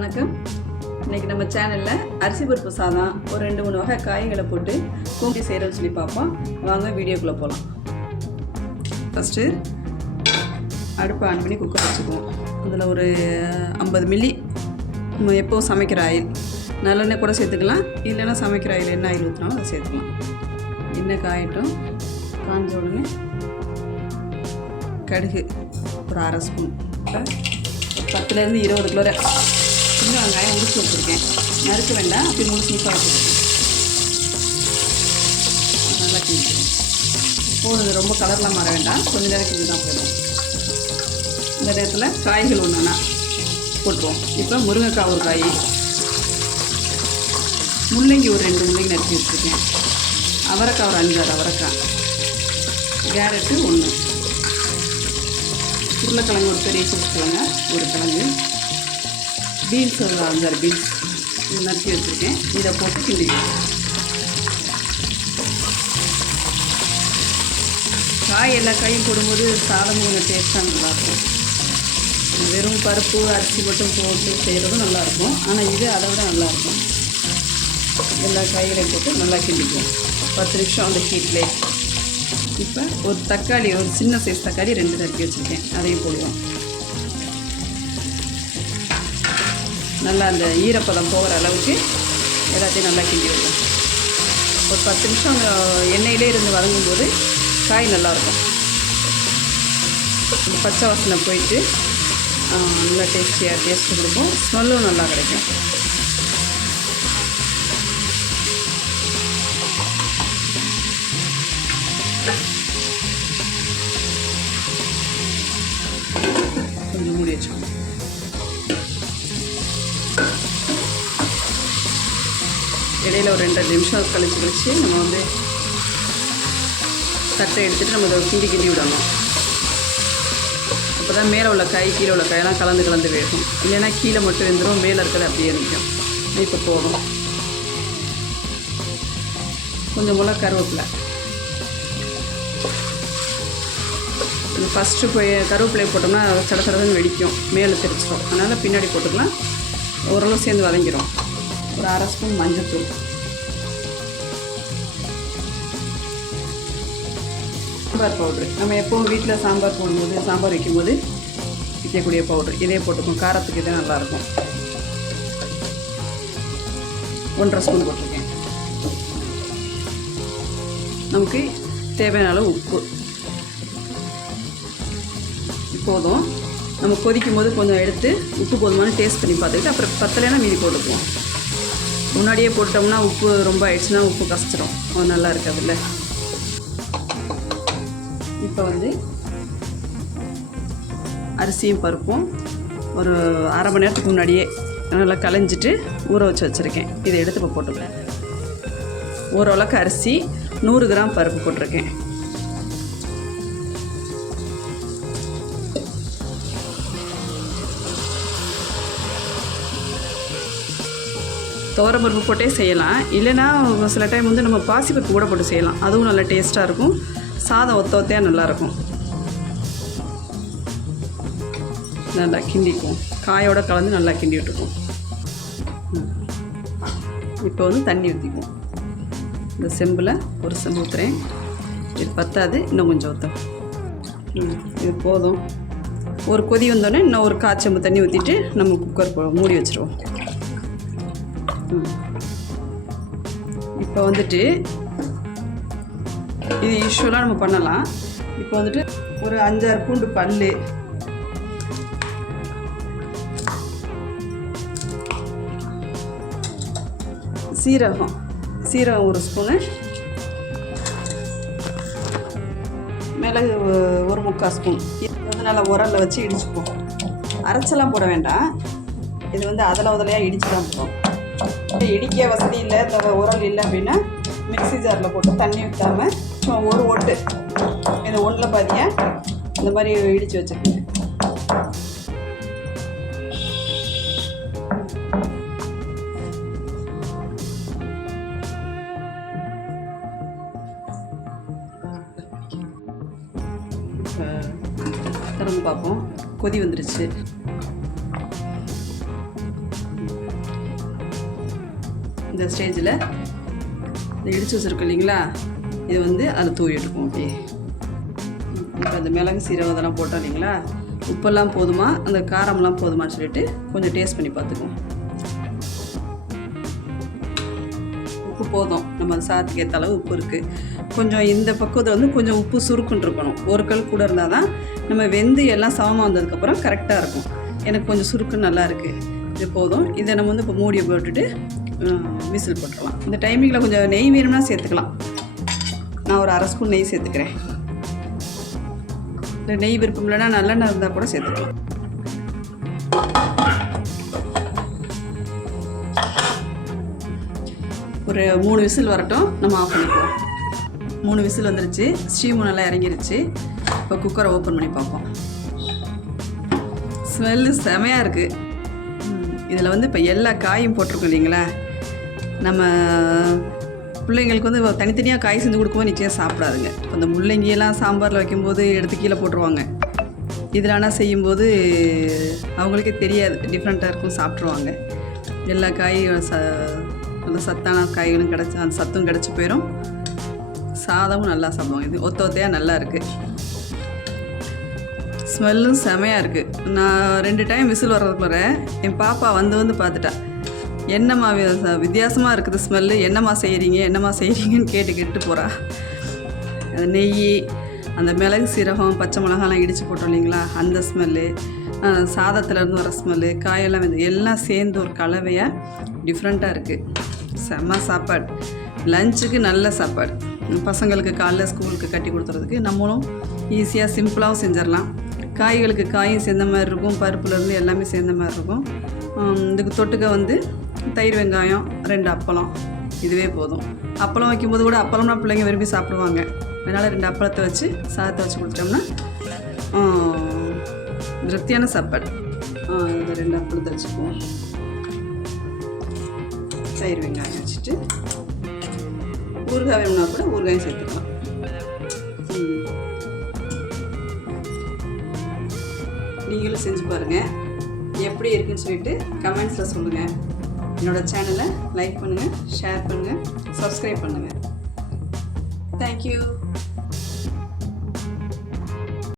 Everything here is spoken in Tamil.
வணக்கம். இன்றைக்கி நம்ம சேனலில் அரிசி பருப்பு சாதம் ஒரு 2-3 வகை காய்களை போட்டு கூம்பி செய்கிறோன்னு சொல்லி பார்ப்போம். வாங்க வீடியோக்குள்ளே போகலாம். ஃபஸ்ட்டு அடுப்பை ஆன் பண்ணி குக்கர் வச்சுக்குவோம். அதில் ஒரு 50 மில்லி நம்ம எப்போது சமைக்கிற ஆயில், நல்லெண்ணெய் கூட சேர்த்துக்கலாம், இல்லைன்னா சமைக்கிற ஆயில் என்ன ஆயில் ஊற்றினாலும் அதை சேர்த்துக்கலாம். எண்ணெய் காயட்டும். காஞ்ச உடனே கடுகு ஒரு 1/2 ஸ்பூன், 10-20 கிலோ சின்ன வெங்காயம் உரிச்சு வச்சுருக்கேன். நறுக்க வேண்டாம், அப்படி முழுசு போட்டுருக்கேன். நல்லா கிண்டிக்கணும். போடுறது ரொம்ப கலர்லாம் மாற வேண்டாம், கொஞ்சம் நேரம் கிண்டி தான் போதும். இந்த நேரத்தில் காய்கள் ஒன்றுனா போட்டுருவோம். இப்போ முருங்கைக்காய் ஒரு காய், முள்ளங்கி ஒரு 2 முள்ளங்கி நறுக்கி வச்சுருக்கேன், அவரைக்காய் ஒரு 5-6 அவரைக்காய், கேரட்டு 1, உருளைக்கிழங்கு ஒரு பெரிய சைஸ் கிழங்கு ஒரு கிழங்கு, பீன்ஸ் ஒரு 5-6 பீன்ஸ் நறுக்கி வச்சுருக்கேன். இதை போட்டு கிண்டிக்கலாம். காய் எல்லா காயும் போடும்போது சாதம் கொஞ்சம் டேஸ்ட்டாக நல்லாயிருக்கும். வெறும் பருப்பு அரிசி மட்டும் போட்டு செய்கிறதும் நல்லாயிருக்கும், ஆனால் இது அதை விட நல்லாயிருக்கும். எல்லா காய்களையும் போட்டு நல்லா கிண்டிக்குவோம். 10 நிமிஷம் அந்த ஹீட்லே. இப்போ ஒரு தக்காளி, ஒரு சின்ன சைஸ் தக்காளி 2 நறுக்கி வச்சுருக்கேன், அதையும் போடுவோம். நல்லா அந்த ஈரப்பதம் போகிற அளவுக்கு எல்லாத்தையும் நல்லா கிண்டி வைக்கலாம். ஒரு 10 நிமிஷம் அந்த எண்ணெயிலே இருந்து வதங்கும்போது காய் நல்லாயிருக்கும். அந்த பச்சை வாசனை போயிட்டு நல்லா டேஸ்ட்டு கொடுக்கும், ஸ்மெல்லும் நல்லா கிடைக்கும். கொஞ்சம் மூடி வச்சுக்கணும். இடையில் ஒரு 2 நிமிஷம் கழிச்சு நம்ம வந்து தட்டை எடுத்துகிட்டு நம்ம இதை கிண்டி விடணும். அப்போ தான் மேலே உள்ள காய் கீழே உள்ள காயெல்லாம் கலந்து வேகும். இல்லைன்னா கீழே மட்டும் வெந்துடும், மேலே இருக்கிறது அப்படியே நிற்கும். இப்போ போதும். கொஞ்சம் மிளகா, கருவேப்பிலை. ஃபஸ்ட்டு போய் கருவேப்பிலையை போட்டோம்னா சடசடன்னு வெடிக்கும், மேலே தெரிச்சிடும். அதனால் பின்னாடி போட்டுக்கலாம், ஓரளவு சேர்ந்து வதங்கிடும். ஒரு 1/2 ஸ்பூன் மஞ்சள்தூள், சாம்பார் பவுட்ரு. நம்ம எப்போவும் வீட்டில் சாம்பார் போடும்போது, சாம்பார் வைக்கும்போது விற்கக்கூடிய பவுட்ரு, இதே போட்டுக்கும். காரத்துக்கு இதே நல்லாயிருக்கும். 1/2 ஸ்பூன் போட்டிருக்கேன். நமக்கு தேவையான அளவு உப்பு போதும். நம்ம கொதிக்கும் போது கொஞ்சம் எடுத்து உப்பு போதுமான டேஸ்ட் பண்ணி பார்த்துக்கிட்டு அப்புறம் பத்தலைன்னா மீதி போட்டுக்குவோம். முன்னாடியே போட்டோம்னா உப்பு ரொம்ப ஆயிடுச்சுன்னா உப்பு கசச்சிரும், அது நல்லா இருக்காதுல்ல. இப்போ வந்து அரிசியும் பருப்பும் ஒரு 1/2 மணி நேரத்துக்கு முன்னாடியே நல்லா களைஞ்சிட்டு ஊற வச்சுருக்கேன். இதை எடுத்து இப்போ போட்டுக்கிறேன். ஓரளவுக்கு அரிசி, 100 கிராம் பருப்பு போட்டிருக்கேன். துவரம்பருப்பு போட்டே செய்யலாம், இல்லைன்னா சில டைம் வந்து நம்ம பாசிப்பருப்பு கூட போட்டு செய்யலாம், அதுவும் நல்லா டேஸ்ட்டாக இருக்கும். சாதம் ஒத்தையாக நல்லாயிருக்கும். நல்லா கிண்டிக்குவோம், காயோடு கலந்து நல்லா கிண்டி விட்டுக்குவோம். இப்போ வந்து தண்ணி ஊற்றிக்குவோம். இந்த செம்பில் ஒரு செம்பு ஊற்றுறேன். இது பத்தாது, இன்னும் கொஞ்சம் ஊற்றும். இது போதும். ஒரு கொதி வந்தோடனே இன்னும் ஒரு 1/4 செம்பு தண்ணி ஊற்றிட்டு நம்ம குக்கர் மூடி வச்சுருவோம். இப்போ வந்துட்டு இது யூஸ்வலாக நம்ம பண்ணலாம். இப்போ வந்துட்டு ஒரு 5-6 பூண்டு பல், சீரகம் 1 ஸ்பூனு, மிளகு ஒரு 3/4 ஸ்பூன். இது வந்து நல்லா உரலில் வச்சு இடிச்சுப்போம். அரைச்செல்லாம் போட வேண்டாம், இது வந்து உதலையாக இடிச்சு தான் போடும். இடிக்க வசதி இல்லை, இந்த உரல் இல்லை அப்படின்னா மிக்ஸி ஜாரில் போட்டு தண்ணி ஊற்றாமல் சும்மா ஒரு ஓட்டு இந்த ஒன்றில் பாதியாக இந்த மாதிரி இடித்து வச்சுருக்கேன். திறந்து பார்ப்போம். கொதி வந்துருச்சு. இந்த ஸ்டேஜில் இந்த இடித்து வச்சுருக்கோம் இல்லைங்களா, இது வந்து அதில் தூவி எடுக்கும். அப்படியே இப்போ அந்த மிளகு சீரகம் அதெல்லாம் போட்டோம் இல்லைங்களா, உப்பெல்லாம் போதுமா அந்த காரம்லாம் போதுமான்னு சொல்லிட்டு கொஞ்சம் டேஸ்ட் பண்ணி பார்த்துக்குவோம். உப்பு போதும், நம்ம அந்த சாதத்துக்கு ஏற்ற அளவு உப்பு இருக்குது. கொஞ்சம் இந்த பக்குவத்தில் வந்து கொஞ்சம் உப்பு சுருக்குன்னு இருக்கணும். ஒரு கல் கூட இருந்தால் தான் நம்ம வெந்து எல்லாம் சமமாக வந்ததுக்கப்புறம் கரெக்டாக இருக்கும். எனக்கு கொஞ்சம் சுருக்குன்னு நல்லா இருக்குது. இது போதும். இதை நம்ம வந்து இப்போ மூடியை போட்டுட்டு விசில் போட்டுடலாம். இந்த டைமிங்கில் கொஞ்சம் நெய் வேணும்னா சேர்த்துக்கலாம். நான் ஒரு 1/2 ஸ்பூன் நெய் சேர்த்துக்கிறேன். இல்லை நெய் விருப்பம் இல்லைன்னா நல்லெண்ணெய் இருந்தால் கூட சேர்த்துக்கலாம். ஒரு 3 விசில் வரட்டும், நம்ம ஆஃப் பண்ணிக்குவோம். 3 விசில் வந்துருச்சு, ஸ்டீமும் நல்லா இறங்கிருச்சு. இப்போ குக்கரை ஓப்பன் பண்ணி பார்ப்போம். ஸ்மெல்லு செமையாக இருக்குது. இதில் வந்து இப்போ எல்லா காயும் போட்டிருக்கோம் இல்லைங்களா, நம்ம பிள்ளைங்களுக்கு வந்து தனித்தனியாக காய் செஞ்சு கொடுக்கும்போது நிச்சயம் சாப்பிடாதுங்க. அந்த முள்ளங்கியெல்லாம் சாம்பாரில் வைக்கும்போது எடுத்து கீழே போட்டுருவாங்க. இதில் ஆனால் செய்யும்போது அவங்களுக்கே தெரியாது, டிஃப்ரெண்ட்டாக இருக்கும், சாப்பிட்ருவாங்க. எல்லா காயும் அந்த சத்தான காய்களும் கிடச்சி அந்த சத்தும் கிடச்சி போயிடும். சாதமும் நல்லா சாப்பிடுவாங்க. இது ஒத்தையாக நல்லா இருக்குது. ஸ்மெல்லும் செமையாக இருக்குது. நான் 2 டைம் விசில் வர்றதுக்குள்ள என் பாப்பா வந்து பார்த்துட்டா, என்னம்மா வித்தியாசமாக இருக்குது ஸ்மெல்லு, என்னம்மா செய்கிறீங்கன்னு கேட்டு போகிறா. அந்த நெய், அந்த மிளகு சீரகம் பச்சை மிளகாலாம் இடித்து போட்டோம் இல்லைங்களா, அந்த ஸ்மெல்லு, சாதத்துலேருந்து வர ஸ்மெல்லு, காயெல்லாம் எல்லாம் சேர்ந்து ஒரு கலவையாக டிஃப்ரெண்ட்டாக இருக்குது. செம்ம சாப்பாடு. லஞ்சுக்கு நல்ல சாப்பாடு. பசங்களுக்கு காலைல ஸ்கூலுக்கு கட்டி கொடுத்துறதுக்கு நம்மளும் ஈஸியாக சிம்பிளாகவும் செஞ்சிடலாம். காய்களுக்கு காயும் சேர்ந்த மாதிரி இருக்கும், பருப்புலேருந்து எல்லாமே சேர்ந்த மாதிரி இருக்கும். இதுக்கு தொட்டுக்க வந்து தயிர் வெங்காயம் 2 அப்பளம், இதுவே போதும். அப்பளம் வைக்கும்போது கூட அப்பளம்னா பிள்ளைங்க விரும்பி சாப்பிடுவாங்க. அதனால் 2 அப்பளத்தை வச்சு சாதத்தை வச்சு கொடுத்துட்டோம்னா திருப்தியான சாப்பாடு. இந்த 2 அப்பளத்தை வச்சுக்குவோம். தயிர் வெங்காயம் வச்சுட்டு ஊறுகாய் வேணும்னா கூட ஊறுகாயும் சேர்த்துக்கலாம். நீங்களும் செஞ்சு பாருங்கள், எப்படி இருக்குன்னு சொல்லிட்டு கமெண்ட்ஸில் சொல்லுங்கள். என்னோடய சேனலை லைக் பண்ணுங்கள், ஷேர் பண்ணுங்கள், சப்ஸ்கிரைப் பண்ணுங்கள். தேங்க்யூ.